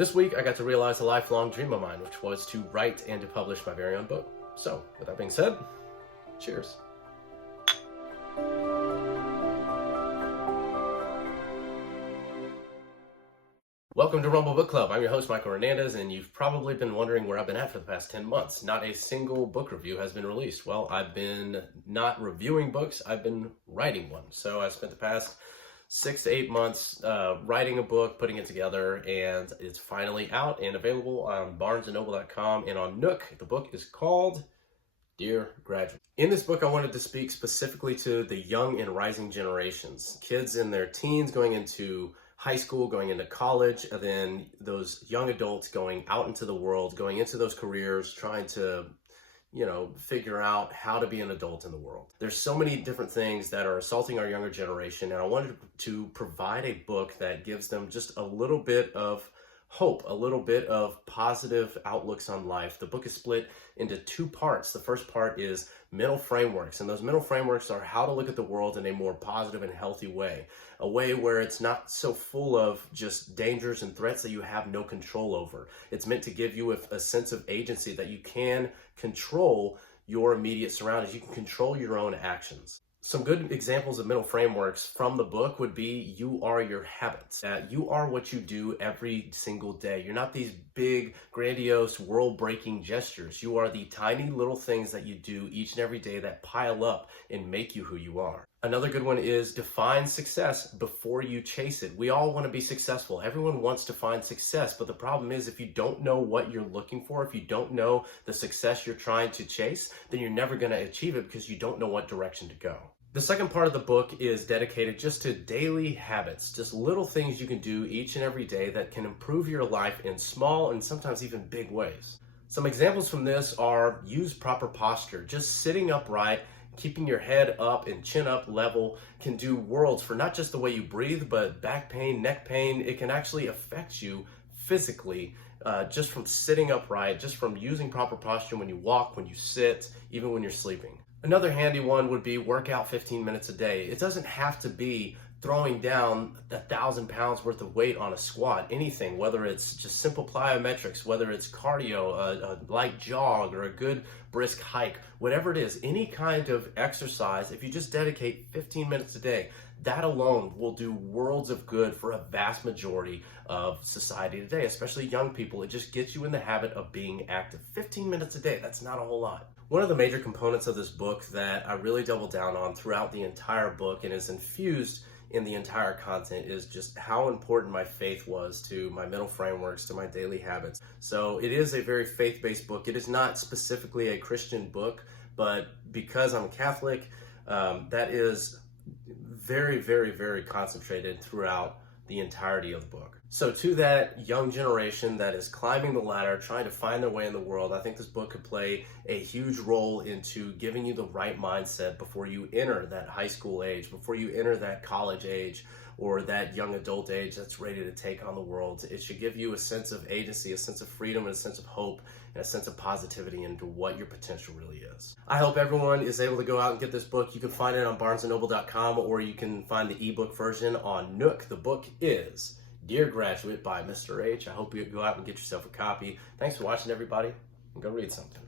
This week, I got to realize a lifelong dream of mine, which was to write and to publish my very own book. So, with that being said, cheers. Welcome to Rumble Book Club. I'm your host, Michael Hernandez, and you've probably been wondering where I've been at for the past 10 months. Not a single book review has been released. Well, I've been not reviewing books, I've been writing one. So I spent the past 6 to 8 months writing a book, putting it together, and it's finally out and available on barnesandnoble.com and on Nook. The book is called Dear Graduate. In this book, I wanted to speak specifically to the young and rising generations, kids in their teens going into high school, going into college, and then those young adults going out into the world, going into those careers, trying to figure out how to be an adult in the world. There's so many different things that are assaulting our younger generation, and I wanted to provide a book that gives them just a little bit of hope, a little bit of positive outlooks on life. The book is split into 2 parts. The first part is mental frameworks, and those mental frameworks are how to look at the world in a more positive and healthy way, a way where it's not so full of just dangers and threats that you have no control over. It's meant to give you a sense of agency that you can control your immediate surroundings. You can control your own actions. Some good examples of mental frameworks from the book would be you are your habits. You are what you do every single day. You're not these big, grandiose, world-breaking gestures. You are the tiny little things that you do each and every day that pile up and make you who you are. Another good one is define success before you chase it. We all want to be successful. Everyone wants to find success, but the problem is if you don't know what you're looking for, if you don't know the success you're trying to chase, then you're never going to achieve it because you don't know what direction to go. The second part of the book is dedicated just to daily habits, just little things you can do each and every day that can improve your life in small and sometimes even big ways. Some examples from this are use proper posture. Just sitting upright, keeping your head up and chin up level can do worlds for not just the way you breathe, but back pain, neck pain. It can actually affect you physically just from sitting upright, just from using proper posture when you walk, when you sit, even when you're sleeping. Another handy one would be work out 15 minutes a day. It doesn't have to be throwing down 1,000 pounds worth of weight on a squat, anything, whether it's just simple plyometrics, whether it's cardio, a light jog, or a good brisk hike, whatever it is, any kind of exercise, if you just dedicate 15 minutes a day, that alone will do worlds of good for a vast majority of society today, especially young people. It just gets you in the habit of being active. 15 minutes a day, that's not a whole lot. One of the major components of this book that I really double down on throughout the entire book and is infused in the entire content is just how important my faith was to my mental frameworks, to my daily habits. So it is a very faith-based book. It is not specifically a Christian book, but because I'm Catholic, that is very, very, very concentrated throughout the entirety of the book. So to that young generation that is climbing the ladder, trying to find their way in the world, I think this book could play a huge role into giving you the right mindset before you enter that high school age, before you enter that college age, or that young adult age that's ready to take on the world. It should give you a sense of agency, a sense of freedom, and a sense of hope, and a sense of positivity into what your potential really is. I hope everyone is able to go out and get this book. You can find it on barnesandnoble.com, or you can find the ebook version on Nook. The book is Dear Graduate by Mr. H. I hope you go out and get yourself a copy. Thanks for watching, everybody, and go read something.